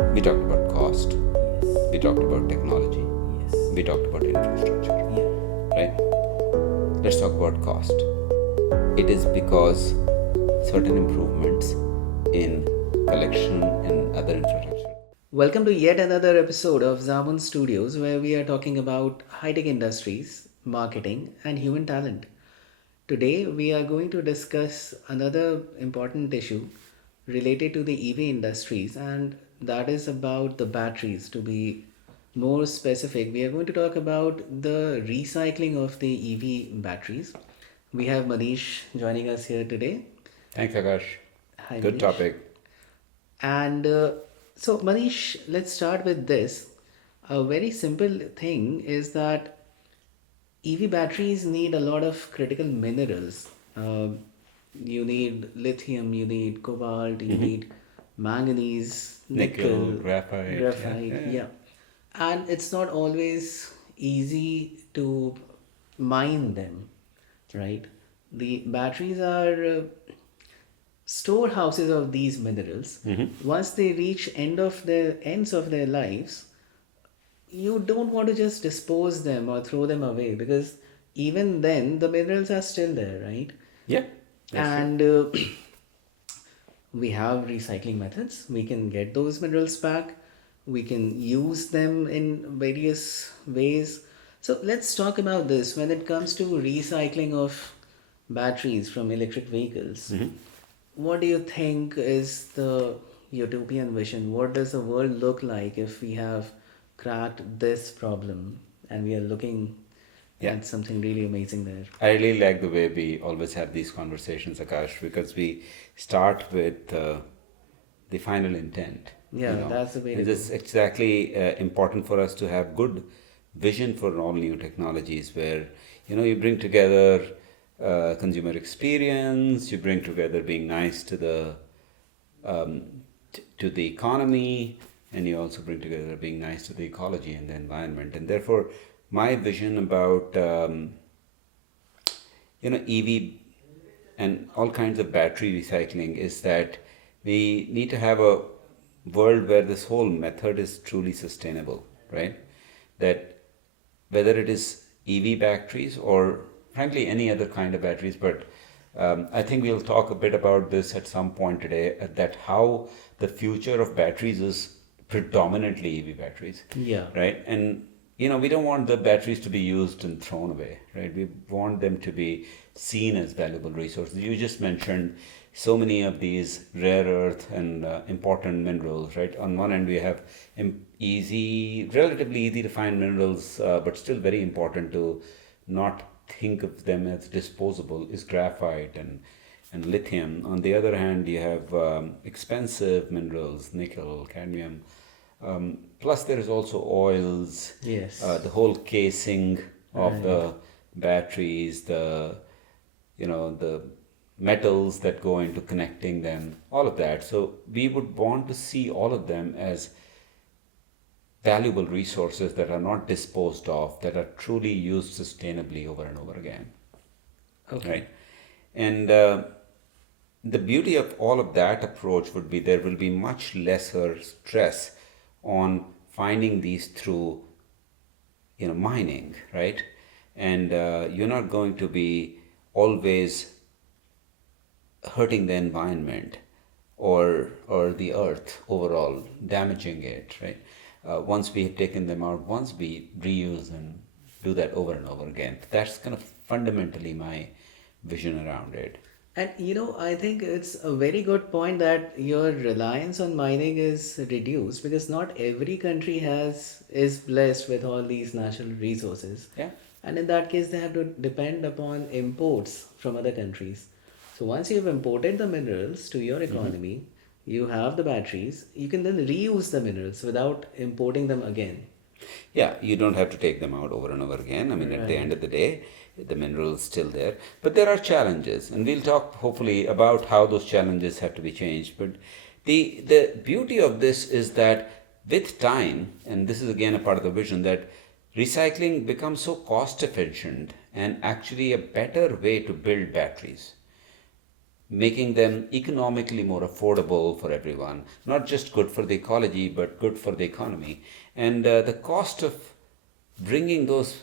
We talked about cost, Yes. we talked about technology, Yes. we talked about infrastructure, Yeah. right? Let's talk about cost. It is because certain improvements in collection and other infrastructure. Welcome to yet another episode of Zamun Studios, where we are talking about high tech industries, marketing, and human talent. Today, we are going to discuss another important issue related to the EV industries, and that is about the batteries. To be more specific, we are going to talk about the recycling of the EV batteries. We have Manish joining us here today. Thanks, Akash. Hi, Good Manish. topic. And so, Manish, let's start with this. A very simple thing is that EV batteries need a lot of critical minerals. You need lithium, you need cobalt, you need manganese, Nickel, nickel, graphite, yeah, graphite, yeah. yeah. And it's not always easy to mine them, right? The batteries are storehouses of these minerals. Once they reach ends of their lives, you don't want to just dispose them or throw them away, because even then the minerals are still there, right? Yeah, that's true. And we have recycling methods. We can get those minerals back, we can use them in various ways. So let's talk about this. When it comes to recycling of batteries from electric vehicles, what do you think is the utopian vision? What does the world look like if we have cracked this problem and we are looking Yeah. at something really amazing there? I really like the way we always have these conversations, Akash, because we start with the final intent. Yeah, that's the way to It go. is exactly important for us to have good vision for all new technologies, where you bring together consumer experience, you bring together being nice to the economy, and you also bring together being nice to the ecology and the environment. And therefore, my vision about EV and all kinds of battery recycling is that we need to have a world where this whole method is truly sustainable, right? That whether it is EV batteries or frankly any other kind of batteries, but I think we'll talk a bit about this at some point today, that how the future of batteries is predominantly EV batteries, Yeah. right? And we don't want the batteries to be used and thrown away, right? We want them to be seen as valuable resources. You just mentioned so many of these rare earth and important minerals, right? On one end, we have relatively easy to find minerals, but still very important to not think of them as disposable, is graphite and lithium. On the other hand, you have expensive minerals, nickel, cadmium. Plus, there is also oils, Yes. the whole casing of Right. the batteries, the metals that go into connecting them, all of that. So we would want to see all of them as valuable resources that are not disposed of, that are truly used sustainably over and over again, Okay. right? And the beauty of all of that approach would be there will be much lesser stress on finding these through mining, right? And you're not going to be always hurting the environment or the earth overall, damaging it, right? Once we have taken them out, once we reuse and do that over and over again. That's kind of fundamentally my vision around it. And I think it's a very good point that your reliance on mining is reduced, because not every country is blessed with all these natural resources. Yeah. And in that case, they have to depend upon imports from other countries. So once you've imported the minerals to your economy, you have the batteries, you can then reuse the minerals without importing them again. Yeah, you don't have to take them out over and over again. I mean, at the end Right. of the day, the mineral is still there. But there are challenges, and we'll talk hopefully about how those challenges have to be changed. But the beauty of this is that with time, and this is again a part of the vision, that recycling becomes so cost efficient and actually a better way to build batteries. making them economically more affordable for everyone, not just good for the ecology, but good for the economy. And the cost of bringing those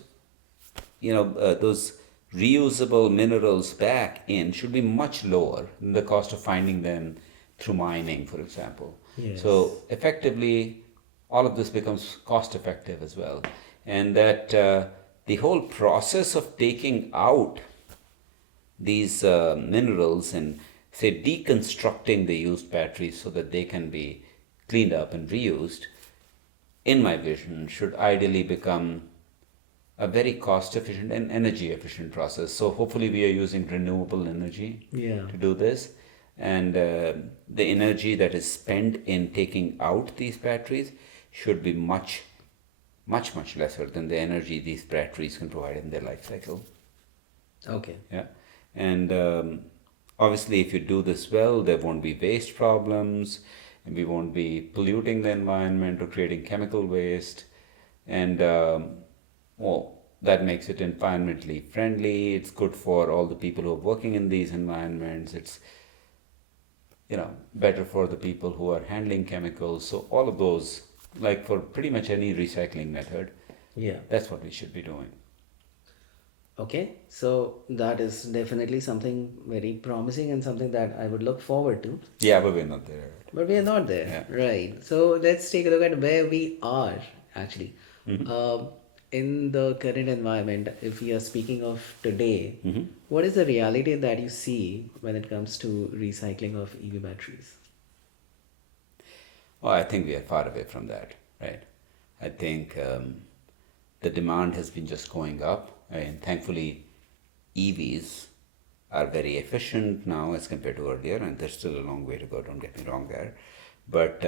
reusable minerals back in should be much lower than the cost of finding them through mining, for example. Yes. So effectively, all of this becomes cost effective as well. And that the whole process of taking out these minerals and say deconstructing the used batteries so that they can be cleaned up and reused, in my vision, should ideally become a very cost efficient and energy efficient process. So hopefully we are using renewable energy Yeah. to do this, and the energy that is spent in taking out these batteries should be much lesser than the energy these batteries can provide in their life cycle. Okay. Yeah, and obviously, if you do this well, there won't be waste problems, and we won't be polluting the environment or creating chemical waste, and well, that makes it environmentally friendly. It's good for all the people who are working in these environments. It's better for the people who are handling chemicals. So all of those, like for pretty much any recycling method, Yeah. that's what we should be doing. Okay. So that is definitely something very promising and something that I would look forward to. Yeah, but we're not there. But we are not there, Yeah. right? So let's take a look at where we are actually. Mm-hmm. Uh, in the current environment, if we are speaking of today, Mm-hmm. what is the reality that you see when it comes to recycling of EV batteries? Well, I think we are far away from that, right? I think the demand has been just going up, and thankfully, EVs are very efficient now as compared to earlier, and there's still a long way to go, don't get me wrong there. But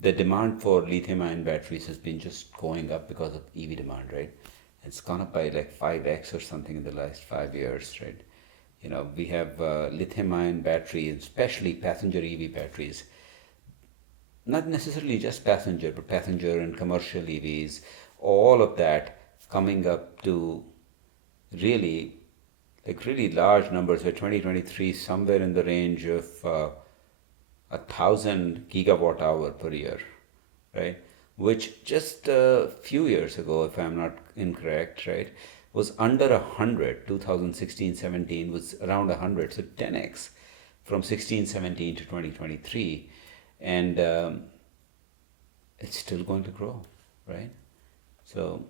the demand for lithium ion batteries has been just going up because of EV demand, right? It's gone up by like 5x or something in the last 5 years, right? We have lithium ion batteries, especially passenger EV batteries, not necessarily just passenger, but passenger and commercial EVs, all of that coming up to really really large numbers. By 2023, somewhere in the range of 1,000 gigawatt hour per year, right? Which just a few years ago, if I'm not incorrect, right, was under 100. 2016-17 was around 100, so 10x from 16-17 to 2023, and it's still going to grow, right? So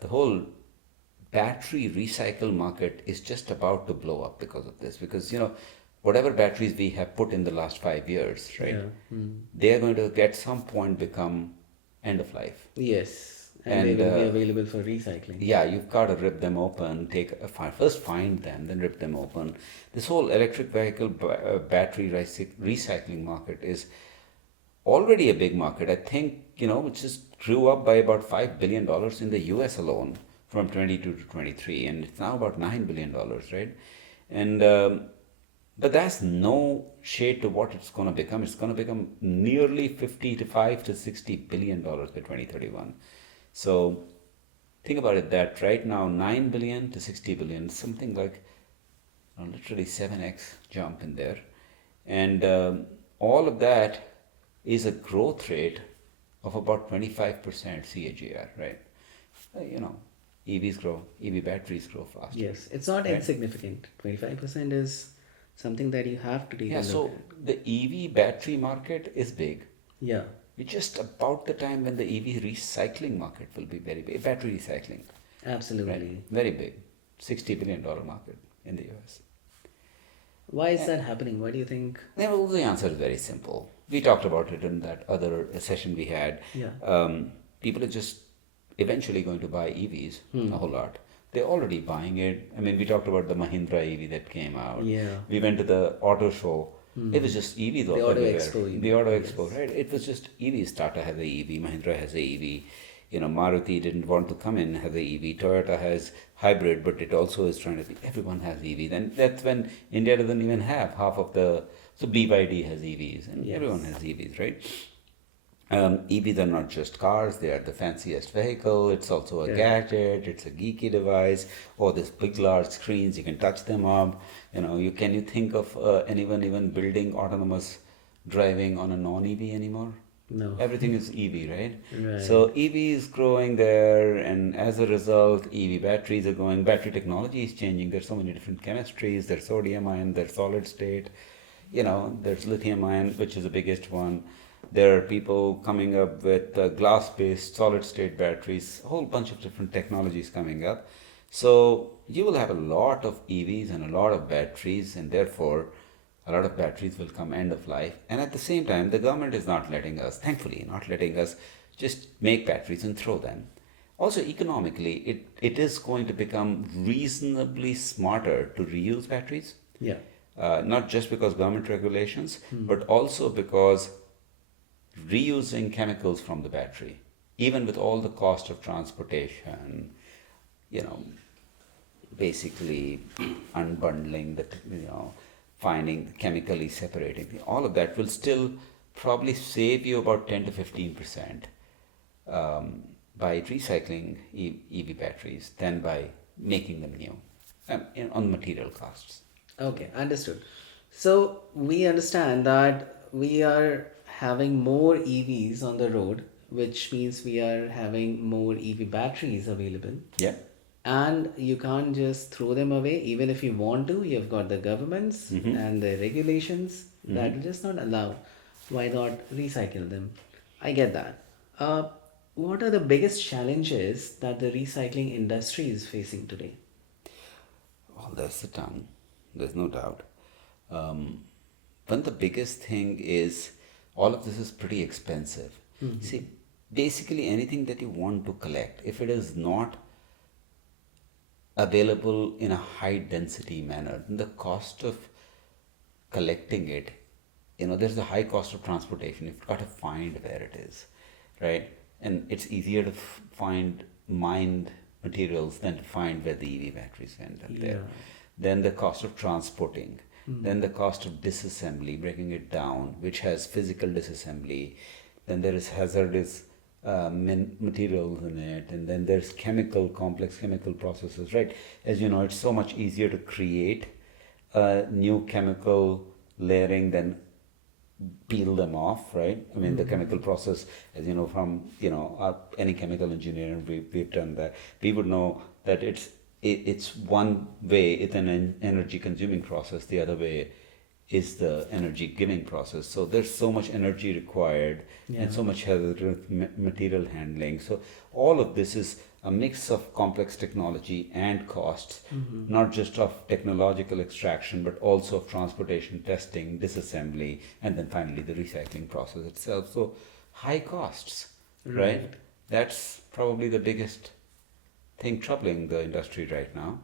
the whole battery recycle market is just about to blow up because of this. Because whatever batteries we have put in the last 5 years, right? Yeah. Mm. They are going to at some point become end of life, Yes, and they and will be available for recycling. yeah, you've got to rip them open. First find them, then rip them open. This whole electric vehicle battery recycling market is already a big market. I think, it just grew up by about $5 billion in the US alone from 22 to 23, and it's now about $9 billion, right? And but that's no shade to what it's going to become. It's going to become nearly 55 to $60 billion by 2031. So think about it, that right now 9 billion to 60 billion, something like literally 7x jump in there. And all of that is a growth rate of about 25% CAGR, right? EVs grow, EV batteries grow faster, Yes, it's not right? insignificant. 25% is something that you have to take a Yeah, look so at. the EV battery market is big. Yeah, We're just about the time when the EV recycling market will be very big. Battery recycling, right? absolutely. Very big. $60 billion market in the US. Why is that happening? Why do you think? Well, the answer is very simple. We talked about it in that other session we had. Yeah. People are just eventually going to buy EVs Hmm. a whole lot. They're already buying it. I mean, we talked about the Mahindra EV that came out. Yeah. We went to the auto show. It was just EVs The Auto everywhere. Expo, you The mean? Auto Yes. Expo, right? It was just EVs. Tata has a EV. Mahindra has a EV. Maruti didn't want to come in, has a EV. Toyota has hybrid, but it also is trying to be. Everyone has EV. Then that's when India doesn't even have half of the. So BYD has EVs, and everyone Yes. has EVs, right? EVs are not just cars, they are the fanciest vehicle. It's also a Correct. gadget, it's a geeky device. Or these big, large screens, you can touch them up. You think of anyone even building autonomous driving on a non EV anymore? No. Everything is EV, right? Right. So EV is growing there, and as a result, EV batteries are going. Battery technology is changing. There's so many different chemistries. There's sodium ion, there's solid state. There's lithium ion, which is the biggest one. There are people coming up with glass-based solid-state batteries. A whole bunch of different technologies coming up. So you will have a lot of EVs and a lot of batteries, and therefore a lot of batteries will come end of life. And at the same time, the government is not letting us, thankfully, not letting us just make batteries and throw them. Also, economically, it is going to become reasonably smarter to reuse batteries, Yeah. not just because government regulations, but also because reusing chemicals from the battery, even with all the cost of transportation, you know, basically unbundling finding chemically separating, all of that will still probably save you about 10 to 15% by recycling EV batteries than by making them new on material costs. Okay, understood. So we understand that we are having more EVs on the road, which means we are having more EV batteries available. Yeah. And you can't just throw them away. Even if you want to, you've got the governments and the regulations that will just not allow. Why not recycle them? I get that. What are the biggest challenges that the recycling industry is facing today? Well, there's the tongue. There's no doubt. Um, One of the biggest thing is all of this is pretty expensive. See, basically anything that you want to collect, if it is not available in a high density manner, then the cost of collecting it, there's a high cost of transportation. You've got to find where it is, right? And it's easier to find mined materials than to find where the EV batteries end up there. Yeah. Then the cost of transporting, then the cost of disassembly, breaking it down, which has physical disassembly. Then there is hazardous materials in it, and then there's complex chemical processes, right? As you know, it's so much easier to create a new chemical layering than peel them off, right? I mean, the chemical process, as you know, from any chemical engineer, we've done that. We would know that it's one way, it's an energy consuming process. The other way is the energy giving process. So there's so much energy required Yeah. and so much hazardous material handling. So all of this is a mix of complex technology and costs, not just of technological extraction, but also of transportation, testing, disassembly, and then finally the recycling process itself. So high costs, right? Right. That's probably the biggest thing troubling the industry right now.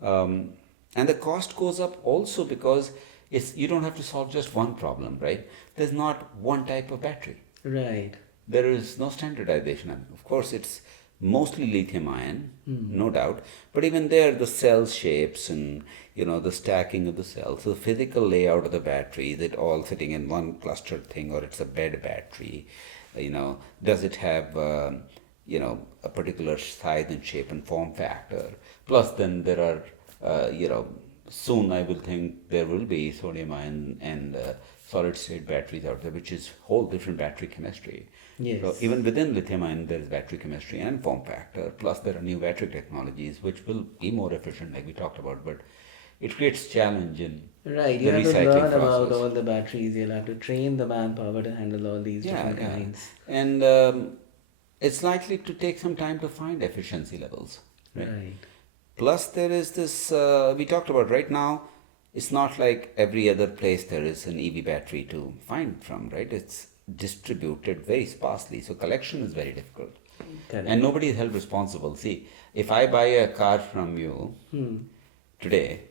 And the cost goes up also because you don't have to solve just one problem, right? There's not one type of battery. Right. There is no standardization. Of course, it's mostly lithium ion, no doubt. But even there, the cell shapes and the stacking of the cells, the physical layout of the battery, is it all sitting in one clustered thing, or it's a bed battery? Does it have a particular size and shape and form factor? Plus, then there are soon I will think there will be sodium ion and solid state batteries out there, which is whole different battery chemistry. So Yes. even within lithium ion, there is battery chemistry and form factor. Plus, there are new battery technologies which will be more efficient, like we talked about. But it creates challenge in Right. the You have to recycling learn about process. all the batteries. You'll have to train the manpower to handle all these Yeah, different yeah, kinds. and it's likely to take some time to find efficiency levels, right? Right. Plus, there is this we talked about right now. It's not like every other place there is an EV battery to find from, right? It's distributed very sparsely, so collection is very difficult, and Correct. nobody is held responsible. See, if I buy a car from you today,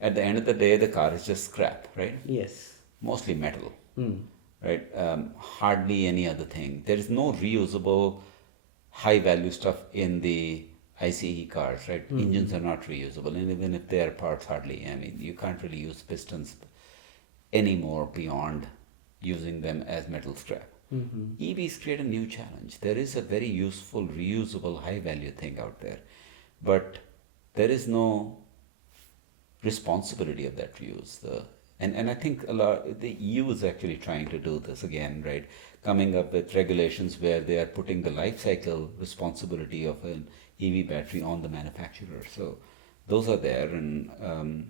at the end of the day, the car is just scrap, right? Yes. Mostly metal, Hmm. right? Hardly any other thing. There is no reusable high value stuff in the ICE cars, right? Engines are not reusable, and even if they are parts, hardly. I mean, you can't really use pistons anymore beyond using them as metal scrap. EVs create a new challenge. There is a very useful, reusable, high value thing out there, but there is no responsibility of that reuse. And I think a lot the EU is actually trying to do this again, right? Coming up with regulations where they are putting the life cycle responsibility of an EV battery on the manufacturer. So those are there, and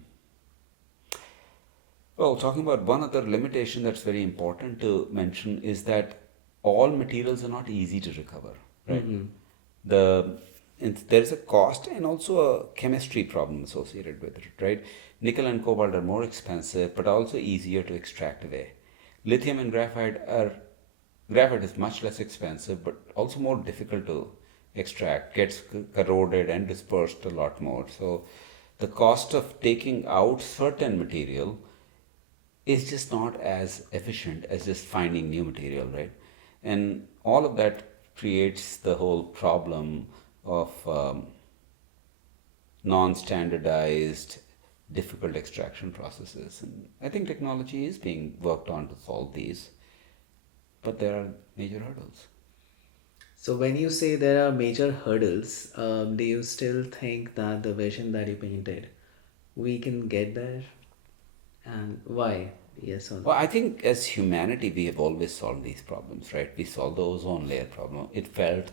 well, talking about one other limitation that's very important to mention is that all materials are not easy to recover, right? The there's a cost and also a chemistry problem associated with it, right? Nickel and cobalt are more expensive, but also easier to extract away. Lithium and graphite is much less expensive, but also more difficult to extract, gets corroded and dispersed a lot more. So the cost of taking out certain material is just not as efficient as just finding new material, right? And all of that creates the whole problem of non-standardized, difficult extraction processes. And I think technology is being worked on to solve these, but there are major hurdles. So when you say there are major hurdles, do you still think that the vision that you painted, we can get there? And why? Yes or Well, no? I think as humanity, we have always solved these problems, right? We solved the ozone layer problem. It felt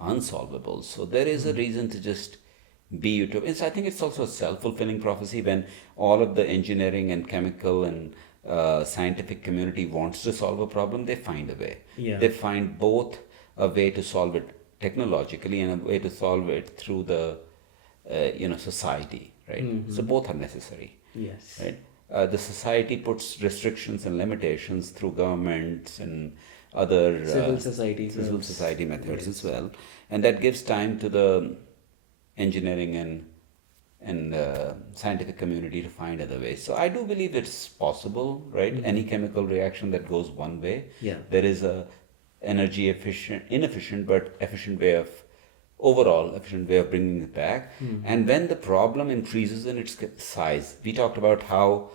unsolvable. So there is a reason to just be utopian. So I think it's also a self-fulfilling prophecy when all of the engineering and chemical and scientific community wants to solve a problem, they find a way. Yeah. They find both a way to solve it technologically and a way to solve it through the society, right? So both are necessary, Yes. right? The society puts restrictions and limitations through governments and other Civil society civil groups. society methods as Yes. well, and that gives time to the engineering and scientific community to find other ways. So I do believe it's possible, right? Any chemical reaction that goes one way, Yeah. there is a energy efficient, inefficient but efficient way of overall efficient way of bringing it back. And when the problem increases in its size, we talked about how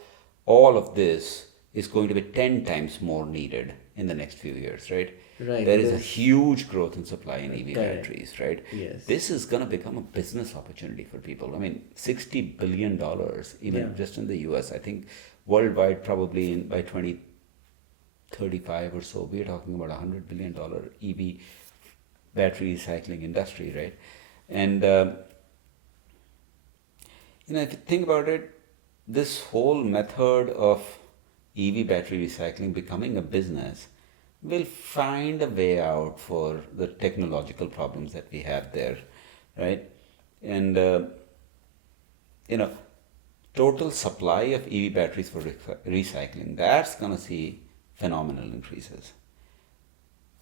all of this is going to be 10 times more needed in the next few years, right? Right, There is a because huge growth in supply in EV correct. batteries, right? Yes. This is going to become a business opportunity for people. I mean, $60 billion, Yeah. even just in the US. I think worldwide, probably by 2035 or so, we're talking about $100 billion EV battery recycling industry, right? And if you think about it, this whole method of EV battery recycling becoming a business will find a way out for the technological problems that we have there, right? And you know, total supply of EV batteries for recycling, that's going to see phenomenal increases.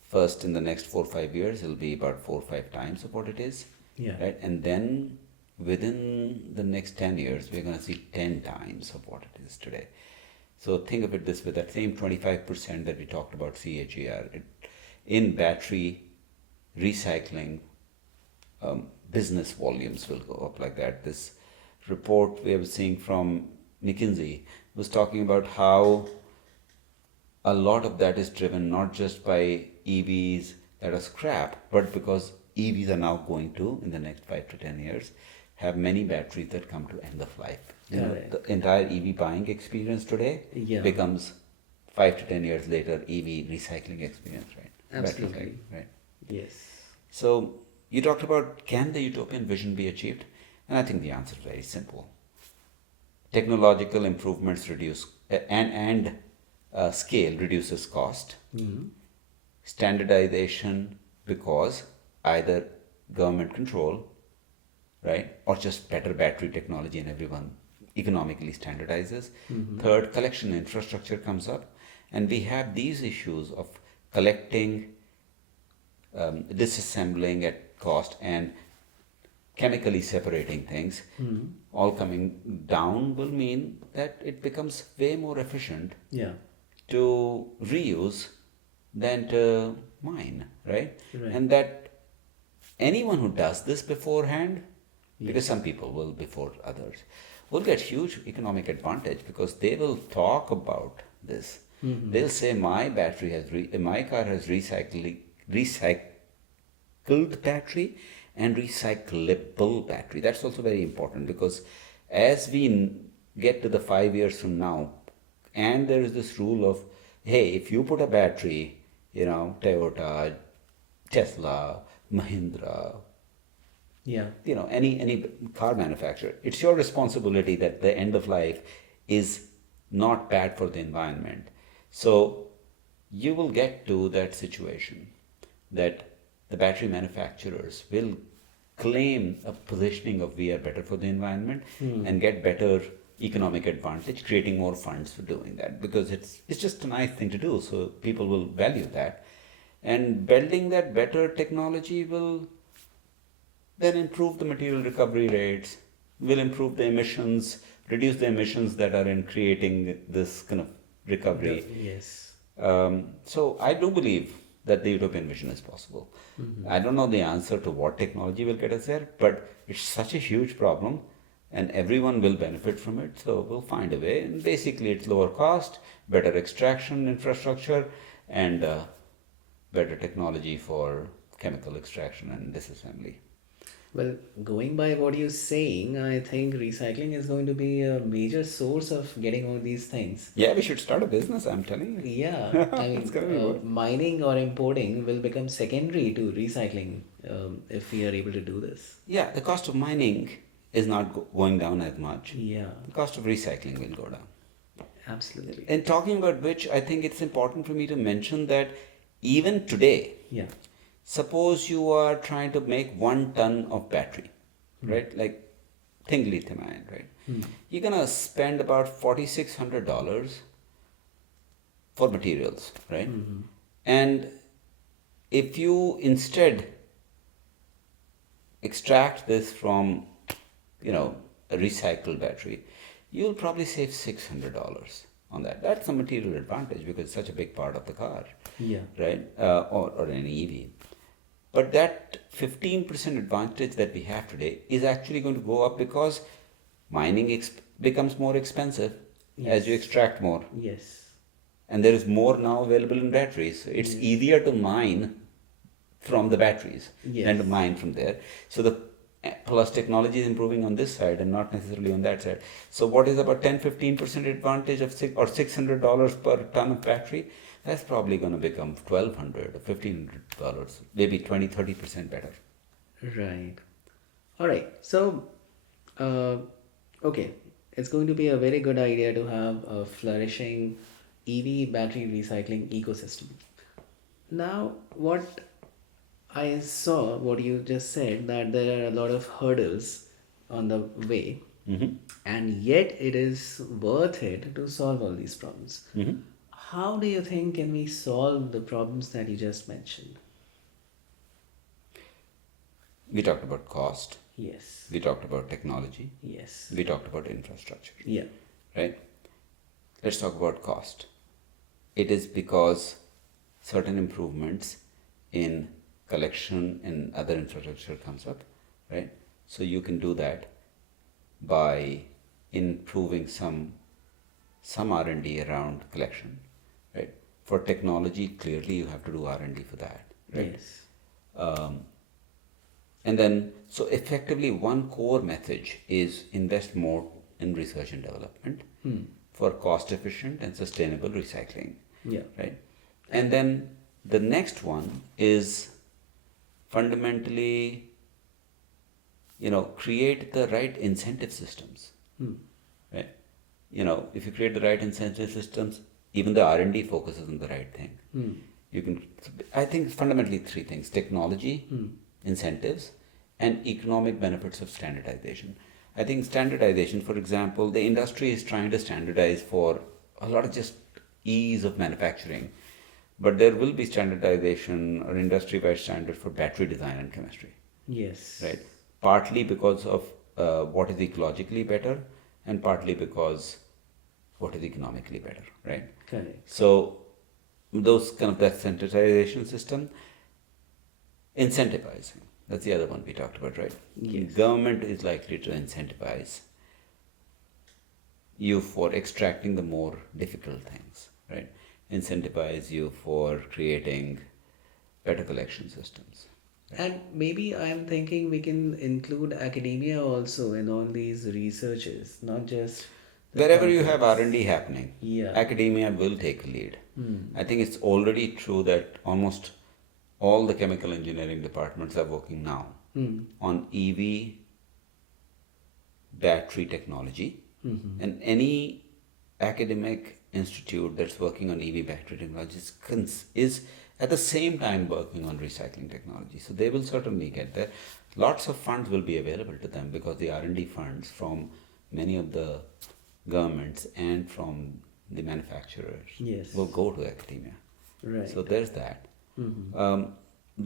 First, in the next 4 or 5 years, it'll be about 4 or 5 times of what it is, Yeah. right? And then within the next 10 years, we're going to see 10 times of what it is today. So think of it this way, that same 25% that we talked about CAGR, in battery recycling, business volumes will go up like that. This report we were seeing from McKinsey was talking about how a lot of that is driven not just by EVs that are scrap, but because EVs are now going to, in the next 5 to 10 years, have many batteries that come to end of life. The Correct. entire EV buying experience today Yeah. becomes 5 to 10 years later EV recycling experience, right? Battery Absolutely. cycling, right? Yes. So you talked about, can the utopian vision be achieved? And I think the answer is very simple. Technological improvements reduce and scale reduces cost. Standardization, because either government control, right, or just better battery technology and everyone economically standardizes. Third, collection infrastructure comes up, and we have these issues of collecting, disassembling at cost, and chemically separating things, all coming down will mean that it becomes way more efficient Yeah. to reuse than to mine, right? Right. And that anyone who does this beforehand, because Yes. some people will before others, will get huge economic advantage because they will talk about this. They'll say my car has recycled battery and recyclable battery. That's also very important because as we get to the 5 years from now, and there is this rule of, hey, if you put a battery, Toyota, Tesla, Mahindra, Yeah. any car manufacturer, it's your responsibility that the end of life is not bad for the environment. So you will get to that situation that the battery manufacturers will claim a positioning of we are better for the environment and get better economic advantage, creating more funds for doing that because it's just a nice thing to do. So people will value that, and building that better technology will then improve the material recovery rates, will improve the emissions, reduce the emissions that are in creating this kind of recovery. Yes. So I do believe that the utopian vision is possible. I don't know the answer to what technology will get us there, but it's such a huge problem and everyone will benefit from it. So we'll find a way. And basically, it's lower cost, better extraction infrastructure, and better technology for chemical extraction and disassembly. Well, going by what you're saying, I think recycling is going to be a major source of getting all these things. Yeah, we should start a business, I'm telling you. Yeah, I It's mean, gonna be good. mining or importing will become secondary to recycling if we are able to do this. Yeah, the cost of mining is not going down as much. Yeah, The cost of recycling will go down. absolutely. And talking about which, I think it's important for me to mention that even today, Yeah. suppose you are trying to make 1 ton of battery, right? Like think lithium ion, right? You're gonna spend about $4,600 for materials, right? And if you instead extract this from, a recycled battery, you'll probably save $600 on that. That's a material advantage because it's such a big part of the car, Yeah. right? Or an EV. But that 15% advantage that we have today is actually going to go up because mining becomes more expensive as you Yes. extract more. Yes. And there is more now available in batteries. It's easier to mine from the batteries than to Yes. mine from there. So the plus technology is improving on this side and not necessarily on that side. So what is about 10-15% advantage of $600 per ton of battery? That's probably going to become $1,200 or $1,500, maybe 20-30% better. Right. All right. So, uh, okay, it's going to be a very good idea to have a flourishing EV battery recycling ecosystem. Now, what I saw, what you just said, that there are a lot of hurdles on the way, and yet it is worth it to solve all these problems. How do you think can we solve the problems that you just mentioned? We talked about cost. Yes. We talked about technology. Yes. We talked about infrastructure. Yeah. Right? Let's talk about cost. It is because certain improvements in collection and other infrastructure comes up, right? So you can do that by improving some R&D around collection, right? For technology, clearly you have to do R&D for that, right? Yes. And then, so effectively, one core message is invest more in research and development for cost efficient and sustainable recycling, Yeah. right? And then the next one is fundamentally, create the right incentive systems, right? If you create the right incentive systems, even the R&D focuses on the right thing. You can, I think fundamentally three things: technology, incentives, and economic benefits of standardization. I think standardization, for example, the industry is trying to standardize for a lot of just ease of manufacturing, but there will be standardization or industry-wide standards for battery design and chemistry, Yes. right? Partly because of what is ecologically better, and partly because what is economically better, right? Correct. So those kind of that standardization system, incentivizing. That's the other one we talked about, right? Yes. Government is likely to incentivize you for extracting the more difficult things, right? incentivize you for creating better collection systems. Right? And maybe I'm thinking we can include academia also in all these researches, not just the Wherever you have corporates. R&D happening, Yeah. academia will take a lead. Hmm. I think it's already true that almost all the chemical engineering departments are working now Hmm. on EV battery technology, Hmm. and any academic institute that's working on EV battery technology is at the same time working on recycling technology. So they will certainly get there. Lots of funds will be available to them because the R&D funds from many of the governments and from the manufacturers will Yes. go to academia. So Right. there's that. Hmm.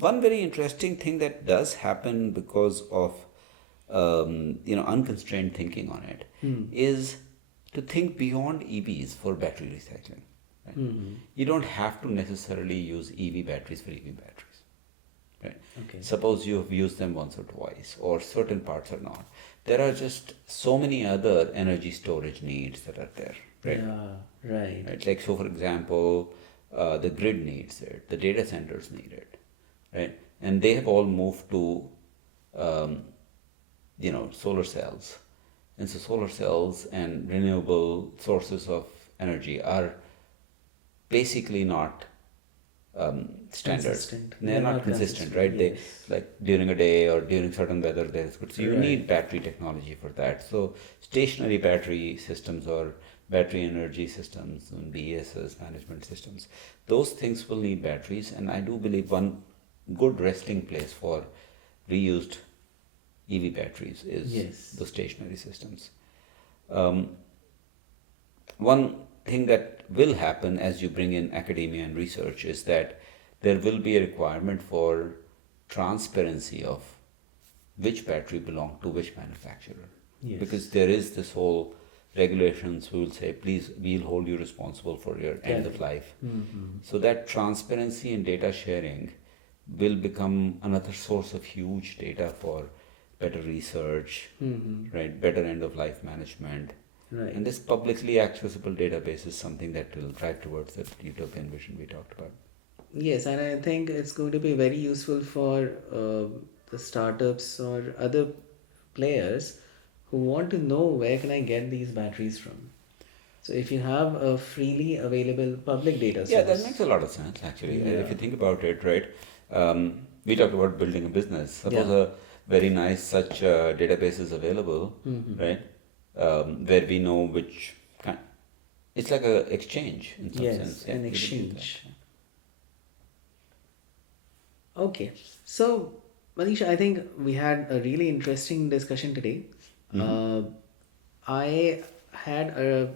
One very interesting thing that does happen because of unconstrained thinking on it Hmm. is to think beyond EVs for battery recycling. Right? Hmm. You don't have to necessarily use EV batteries for EV batteries. Right? Okay. Suppose you have used them once or twice, or certain parts are not. There are just so many other energy storage needs that are there. Right? Yeah. Right. Right? Like, so for example, the grid needs it, the data centers need it, right? And they have all moved to, um, solar cells. And so solar cells and renewable sources of energy are basically not standard. Consistent. They're They're not not consistent, consistent. right? They, Yes. like, during a day or during certain weather, there's good. So you Right. need battery technology for that. So stationary battery systems or battery energy systems and BESS management systems, those things will need batteries. And I do believe one good resting place for reused EV batteries is Yes. the stationary systems. Um, One thing that will happen as you bring in academia and research is that there will be a requirement for transparency of which battery belong to which manufacturer. Because Yes. there is this whole regulations who will say, please, we'll hold you responsible for your end of Correct. life. Hmm. So that transparency and data sharing will become another source of huge data for better research, Hmm. right? Better end of life management. Right. And this publicly accessible database is something that will drive towards that utopian vision we talked about. Yes, and I think it's going to be very useful for the startups or other players who want to know where can I get these batteries from. So if you have a freely available public data Yeah, that makes source, a lot of sense actually. If yeah, you think about it, right? We talked about building a business. Suppose yeah, a very nice such database is available, hmm, right? Where we know which kind. It's like a exchange in some yes, sense. Yeah, an we can use that. exchange. Okay, so Manisha, I think we had a really interesting discussion today. Mm-hmm. Uh, I had a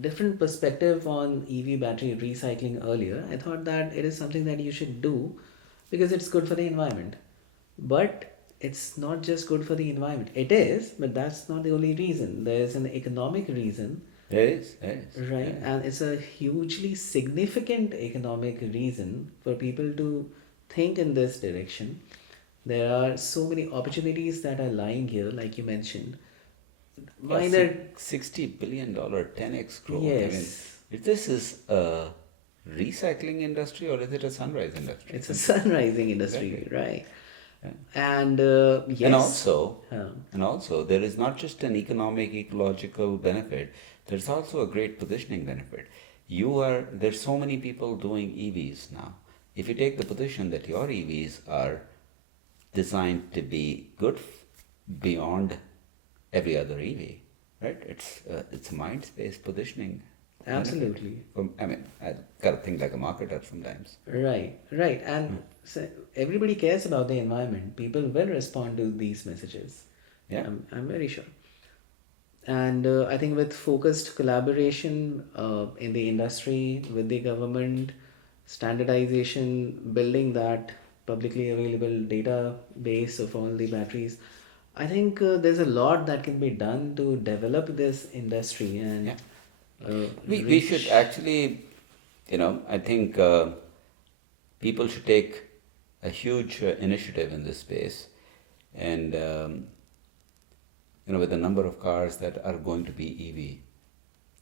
different perspective on EV battery recycling earlier. I thought that it is something that you should do because it's good for the environment. But it's not just good for the environment. It is, but that's not the only reason. There's an economic reason, There is, right? yeah. And it's a hugely significant economic reason for people to think in this direction. There are so many opportunities that are lying here, like you mentioned. Yeah, Minor, $60 billion 10x growth. I mean, yes, if this is a recycling industry or is it a sunrise industry? it's a sunrising Exactly. industry, right? Yeah. And And yes, also, uh, there is not just an economic, ecological benefit. There's also a great positioning benefit. There's so many people doing EVs now. If you take the position that your EVs are designed to be good beyond every other EV, right? It's a mind space positioning benefit. absolutely. I mean, I gotta think like a marketer sometimes. Right, right. And so everybody cares about the environment. People will respond to these messages. Yeah. I'm very sure. And I think with focused collaboration in the industry, with the government, standardization, building that publicly available database of all the batteries, I think there's a lot that can be done to develop this industry and Yeah. uh, We should reach. actually, I think people should take a huge initiative in this space, and with the number of cars that are going to be EV,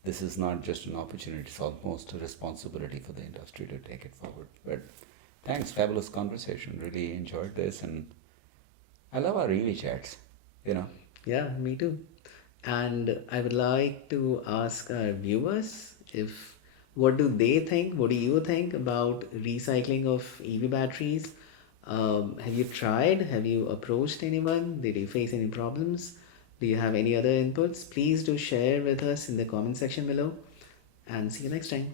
this is not just an opportunity, it's almost a responsibility for the industry to take it forward. But thanks, fabulous conversation. Really enjoyed this, and I love our EV chats, you know. Yeah, me too. And I would like to ask our viewers if what do they think? What do you think about recycling of EV batteries? Have you tried? Have you approached anyone? Did you face any problems? Do you have any other inputs? Please do share with us in the comment section below. And see you next time.